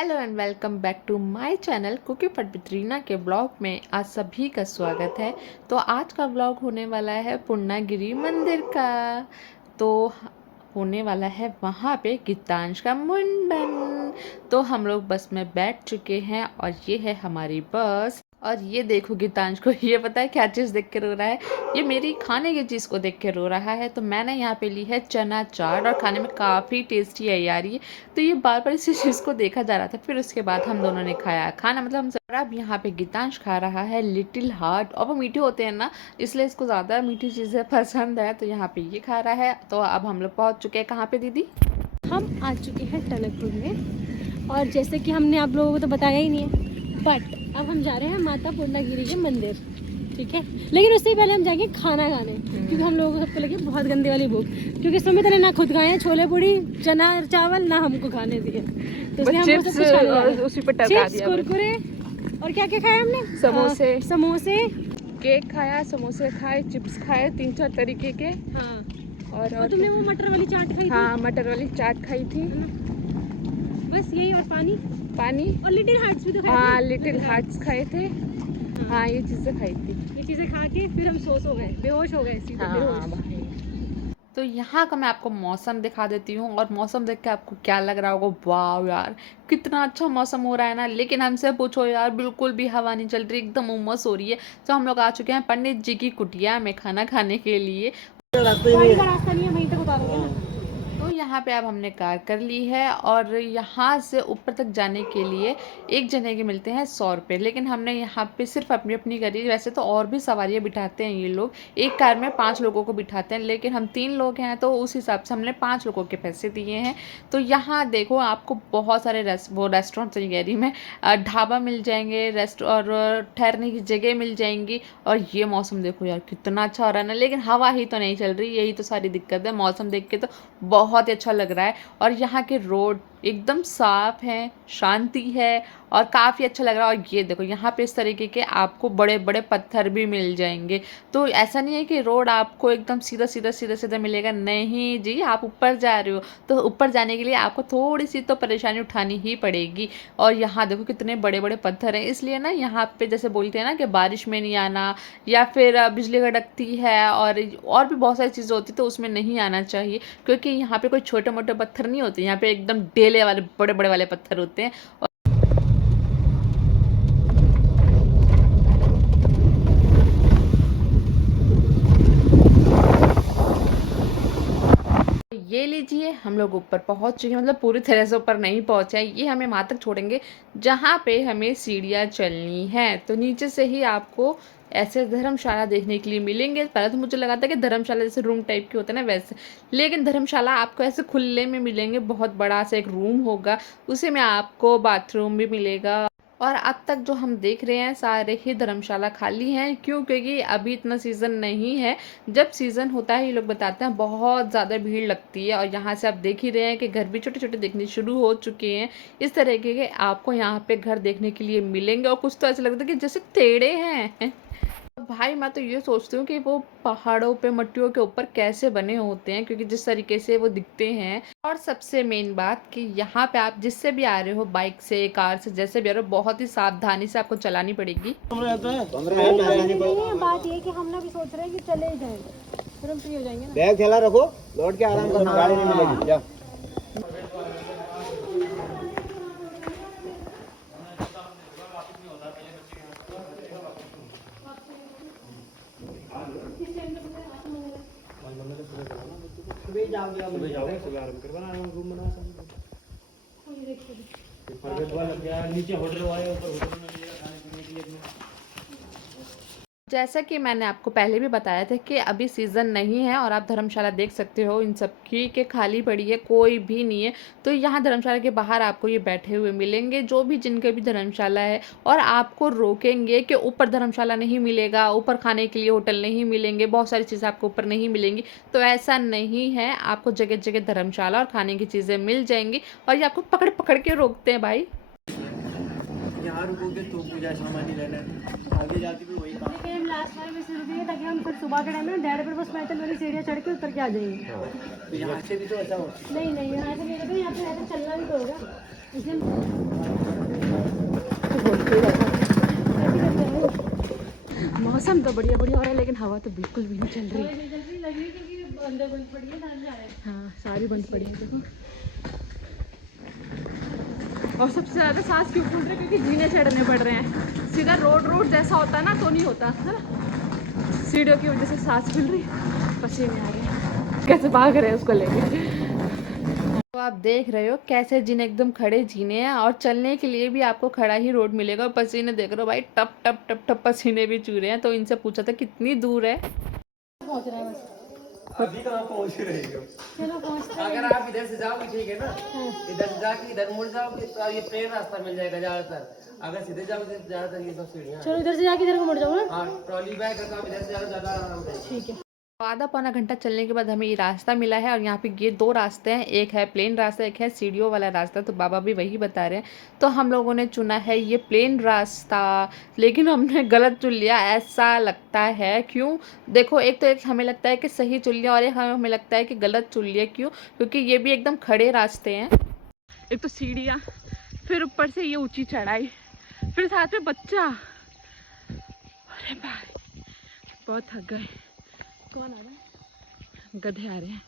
Hello and welcome back to my channel कुकी फट with Reena के ब्लॉग में आज सभी का स्वागत है। तो आज का ब्लॉग होने वाला है पूर्णागिरि मंदिर का। तो होने वाला है वहाँ पे गीतांश का मुंडन। तो हम लोग बस में बैठ चुके हैं और ये है हमारी बस। और ये देखो गीतांश को ये पता है क्या चीज़ देख के रो रहा है। ये मेरी खाने की चीज़ को देख के रो रहा है। तो मैंने यहाँ पे ली है चना चाट और खाने में काफ़ी टेस्टी है यार ये। तो ये बार बार इसी चीज़ को देखा जा रहा था। फिर उसके बाद हम दोनों ने खाया खाना मतलब हम सब। अब यहाँ पे गीतांश खा रहा है लिटिल हार्ट और वो मीठे होते हैं ना, इसलिए इसको ज़्यादा मीठी चीज़ें पसंद है। तो यहाँ पे ये खा रहा है। तो अब हम लोग पहुँच चुके हैं कहाँ पे दीदी? हम आ चुके हैं टनकपुर में। और जैसे कि हमने आप लोगों को तो बताया ही नहीं है, बट अब हम जा रहे हैं माता पूर्णागिरि के मंदिर, ठीक है। लेकिन उससे पहले हम जाएंगे खाना खाने, क्योंकि हम लोगों को सबको लगे बहुत गंदे वाली भूख, क्योंकि सुमित ने ना खुद खाए हैं छोले पूड़ी चना चावल, ना हमको खाने दिए। तो इसलिए हम सब कुछ उसी पे टका दिया। कुरकुरे और क्या क्या खाया हमने? समोसे केक खाया, समोसे खाए, चिप्स खाए, 3-4 तरीके के। हाँ। और तुमने वो मटर वाली चाट खाई थी? हाँ, मटर वाली चाट खाई थी। बस यही, और पानी और लिटिल हार्ट्स भी तो खाए थे। हाँ, लिटिल हार्ट्स खाए थे। हाँ, ये चीज़ें खाई थी। ये चीज़ें खा के फिर हम सो गए, बेहोश हो गए सीधे। हाँ, तो यहाँ का मैं आपको मौसम दिखा देती हूँ और मौसम देख के आपको क्या लग रहा होगा, वाह यार कितना अच्छा मौसम हो रहा है ना। लेकिन हमसे पूछो यार, बिल्कुल भी हवा नहीं चल रही, एकदम उमस हो रही है। तो हम लोग आ चुके हैं पंडित जी की कुटिया में खाना खाने के लिए। गाड़ी का रास्ता नहीं है, वहीं तक उतारोगे ना। तो यहाँ पे अब हमने कार कर ली है और यहाँ से ऊपर तक जाने के लिए एक जने के मिलते हैं 100 रुपये। लेकिन हमने यहाँ पे सिर्फ अपनी अपनी करी। वैसे तो और भी सवारियाँ बिठाते हैं ये लोग, एक कार में 5 लोगों को बिठाते हैं, लेकिन हम 3 लोग हैं तो उस हिसाब से हमने 5 लोगों के पैसे दिए हैं। तो यहाँ देखो आपको बहुत सारे रेस्टोरेंट नहीं कह रही मैं, ढाबा मिल जाएंगे, रेस्ट और ठहरने की जगह मिल जाएंगी। और ये मौसम देखो यार कितना अच्छा हो रहा है ना, लेकिन हवा ही तो नहीं चल रही, यही तो सारी दिक्कत है। मौसम देख के तो बहुत ही अच्छा लग रहा है। और यहाँ के रोड एकदम साफ है, शांति है और काफ़ी अच्छा लग रहा है। और ये देखो यहाँ पे इस तरीके के आपको बड़े बड़े पत्थर भी मिल जाएंगे। तो ऐसा नहीं है कि रोड आपको एकदम सीधा सीधा सीधा सीधा मिलेगा, नहीं जी। आप ऊपर जा रहे हो तो ऊपर जाने के लिए आपको थोड़ी सी तो परेशानी उठानी ही पड़ेगी। और यहाँ देखो कितने बड़े बड़े पत्थर हैं, इसलिए ना यहाँ पे जैसे बोलते हैं ना कि बारिश में नहीं आना, या फिर बिजली कड़कती है और भी बहुत सारी चीज़ें होती, तो उसमें नहीं आना चाहिए। क्योंकि यहाँ पे कोई छोटे मोटे पत्थर नहीं होते, यहाँ पे एकदम डेले वाले बड़े बड़े वाले पत्थर होते हैं। ये लीजिए हम लोग ऊपर पहुंच चुके हैं, मतलब पूरी तरह से ऊपर नहीं पहुंचे हैं। ये हमें वहां तक छोड़ेंगे जहां पे हमें सीढ़ियां चलनी है। तो नीचे से ही आपको ऐसे धर्मशाला देखने के लिए मिलेंगे। पहले तो मुझे लगा था कि धर्मशाला जैसे रूम टाइप के होते हैं ना वैसे, लेकिन धर्मशाला आपको ऐसे खुले में मिलेंगे। बहुत बड़ा सा एक रूम होगा, उसी में आपको बाथरूम भी मिलेगा। और अब तक जो हम देख रहे हैं सारे ही धर्मशाला खाली हैं। क्यों? क्योंकि अभी इतना सीज़न नहीं है। जब सीज़न होता है ये लोग बताते हैं बहुत ज़्यादा भीड़ लगती है। और यहाँ से आप देख ही रहे हैं कि घर भी छोटे छोटे दिखने शुरू हो चुके हैं। इस तरीके के आपको यहाँ पे घर देखने के लिए मिलेंगे। और कुछ तो ऐसा लगता है कि जैसे टेढ़े हैं। भाई मैं तो ये सोचती हूँ कि वो पहाड़ों पे मट्टियों के ऊपर कैसे बने होते हैं, क्योंकि जिस तरीके से वो दिखते हैं। और सबसे मेन बात कि यहाँ पे आप जिससे भी आ रहे हो, बाइक से कार से जैसे भी आ रहे हो, बहुत ही सावधानी से आपको चलानी पड़ेगी। बात ये है कि हम ना भी सोच रहे हैं कि चले जाएं, फिर हम फ्री हो जाएंगे ना। बैग थैला रखो, लौट के आराम करना, गाड़ी नहीं मिलेगी। जा नीचे होटल वाले ऊपर होटल में खाने पीने के लिए। जैसा कि मैंने आपको पहले भी बताया था कि अभी सीज़न नहीं है और आप धर्मशाला देख सकते हो इन सब की के खाली पड़ी है, कोई भी नहीं है। तो यहाँ धर्मशाला के बाहर आपको ये बैठे हुए मिलेंगे, जो भी जिनके भी धर्मशाला है। और आपको रोकेंगे कि ऊपर धर्मशाला नहीं मिलेगा, ऊपर खाने के लिए होटल नहीं मिलेंगे, बहुत सारी चीज़ें आपको ऊपर नहीं मिलेंगी। तो ऐसा नहीं है, आपको जगह जगह धर्मशाला और खाने की चीज़ें मिल जाएंगी। और ये आपको पकड़ पकड़ के रोकते हैं भाई। यहाँ रुकोगे तो पूजा सामान ही लेना है, आगे जाके भी वही काम। लेकिन हम लास्ट टाइम इसे रुके ताकि हम फिर सुबह के टाइम में डैड पर बस पैदल वाली सीढ़ियाँ चढ़ के उतर के आ जाएंगे। तो यहाँ से भी तो अच्छा हो। नहीं नहीं, यहाँ से मेरे को यहाँ पे चलना भी तो होगा। मौसम तो बढ़िया बढ़िया हो रहा है, लेकिन हवा तो बिल्कुल भी नहीं चल रही। हाँ, सारी बंद पड़ी है देखो। और सबसे ज़्यादा सांस क्यों फूल रहे हैं, क्योंकि जीने चढ़ने पड़ रहे हैं। सीधा रोड जैसा होता है ना तो नहीं होता है ना, सीढ़ियों की वजह से सांस फूल रही, पसीने आ रहे हैं, कैसे भाग रहे हैं उसको लेके। तो आप देख रहे हो कैसे जीने एकदम खड़े जीने हैं, और चलने के लिए भी आपको खड़ा ही रोड मिलेगा। और पसीने देख रहे हो भाई, टप टप टप टप पसीने भी चू रहे हैं। तो इनसे पूछा था कितनी दूर है। पहुंच रहा है बस। अभी कहाँ पहुँच रहे हो? चलो पहुंचते हैं। अगर आप इधर से जाओगे ठीक है ना, इधर से जाके इधर मुड़ जाओगे तो ये प्लेन रास्ता मिल जाएगा ज्यादातर। अगर सीधे जाओगे तो ज्यादातर ये सब सीढ़ियाँ चलो इधर से जाके इधर को मुड़ जाओ ना। हाँ, ट्रॉली बैग है तो आप इधर से जाओ, ज्यादा आराम रहेगा। ठीक है। आधा पौना घंटा चलने के बाद हमें ये रास्ता मिला है, और यहाँ पे ये दो रास्ते हैं, एक है प्लेन रास्ता, एक है सीढ़ियों वाला रास्ता। तो बाबा भी वही बता रहे हैं, तो हम लोगों ने चुना है ये प्लेन रास्ता। लेकिन हमने गलत चुन लिया ऐसा लगता है। क्यों? देखो, एक तो एक हमें लगता है कि सही चुन लिया, और एक हमें लगता है कि गलत चुन लिया। क्यों? क्योंकि ये भी एकदम खड़े रास्ते हैं। एक तो सीढ़ियाँ, फिर ऊपर से ये ऊंची चढ़ाई, फिर साथ में बच्चा। अरे भाई बहुत थक गए। कौन आ रहा है? गधे आ रहे हैं।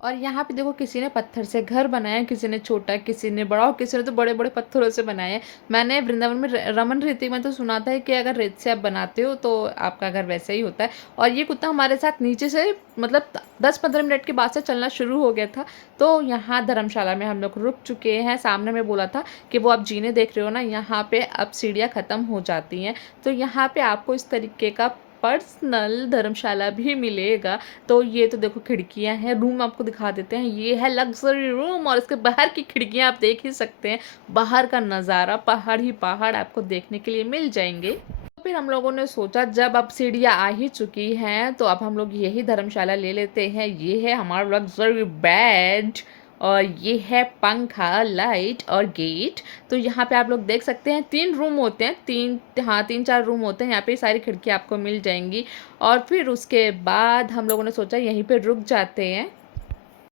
और यहाँ पे देखो, किसी ने पत्थर से घर बनाया, किसी ने छोटा, किसी ने बड़ा, और किसी ने तो बड़े बड़े पत्थरों से बनाए हैं। मैंने वृंदावन में रमन रीति में तो सुना था कि अगर रेत से आप बनाते हो तो आपका घर वैसे ही होता है। और ये कुत्ता हमारे साथ नीचे से मतलब 10-15 मिनट के बाद से चलना शुरू हो गया था। तो यहाँ धर्मशाला में हम लोग रुक चुके हैं। सामने में बोला था कि वो आप जीने देख रहे हो ना, यहाँ पे अब सीढ़ियाँ ख़त्म हो जाती हैं। तो यहाँ पे आपको इस तरीके का पर्सनल धर्मशाला भी मिलेगा। तो ये तो देखो खिड़कियां हैं, रूम आपको दिखा देते हैं। ये है लग्जरी रूम, और इसके बाहर की खिड़कियां आप देख ही सकते हैं। बाहर का नज़ारा, पहाड़ ही पहाड़ आपको देखने के लिए मिल जाएंगे। तो फिर हम लोगों ने सोचा, जब अब सीढ़ियाँ आ ही चुकी हैं तो अब हम लोग यही धर्मशाला ले लेते हैं। ये है हमारा लग्जरी बेड, और ये है पंखा, लाइट और गेट। तो यहाँ पे आप लोग देख सकते हैं 3 रूम होते हैं, 3-4 रूम होते हैं। यहाँ पे सारी खिड़कियाँ आपको मिल जाएंगी। और फिर उसके बाद हम लोगों ने सोचा यहीं पे रुक जाते हैं।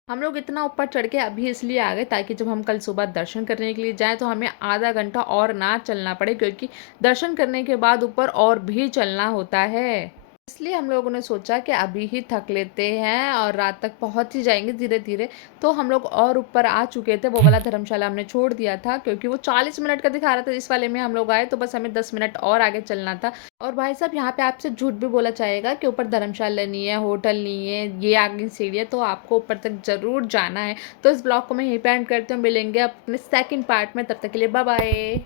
हम लोग इतना ऊपर चढ़ के अभी इसलिए आ गए ताकि जब हम कल सुबह दर्शन करने के लिए जाएं तो हमें आधा घंटा और ना चलना पड़े, क्योंकि दर्शन करने के बाद ऊपर और भी चलना होता है। इसलिए हम लोगों ने सोचा कि अभी ही थक लेते हैं और रात तक पहुंच ही जाएंगे धीरे धीरे। तो हम लोग और ऊपर आ चुके थे। वो वाला धर्मशाला हमने छोड़ दिया था, क्योंकि वो 40 मिनट का दिखा रहा था। इस वाले में हम लोग आए तो बस हमें 10 मिनट और आगे चलना था। और भाई साहब, यहाँ पे आपसे झूठ भी बोला जाएगा कि ऊपर धर्मशाला नहीं है, होटल नहीं है, ये आगे सीढ़ी है, तो आपको ऊपर तक जरूर जाना है। तो इस ब्लॉग को मैं यहीं पे एंड करती हूँ। मिलेंगे अपने सेकंड पार्ट में, तब तक के लिए बाय बाय।